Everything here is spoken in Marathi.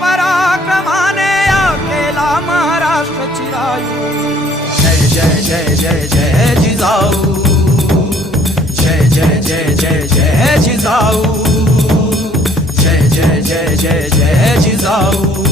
पराक्रमाने या केला महाराष्ट्र चिरायू. जय जय जय जय जय जिजाऊ, जय जय जय जय जय जिजाऊ, जय जय जय जय जय जिजाऊ.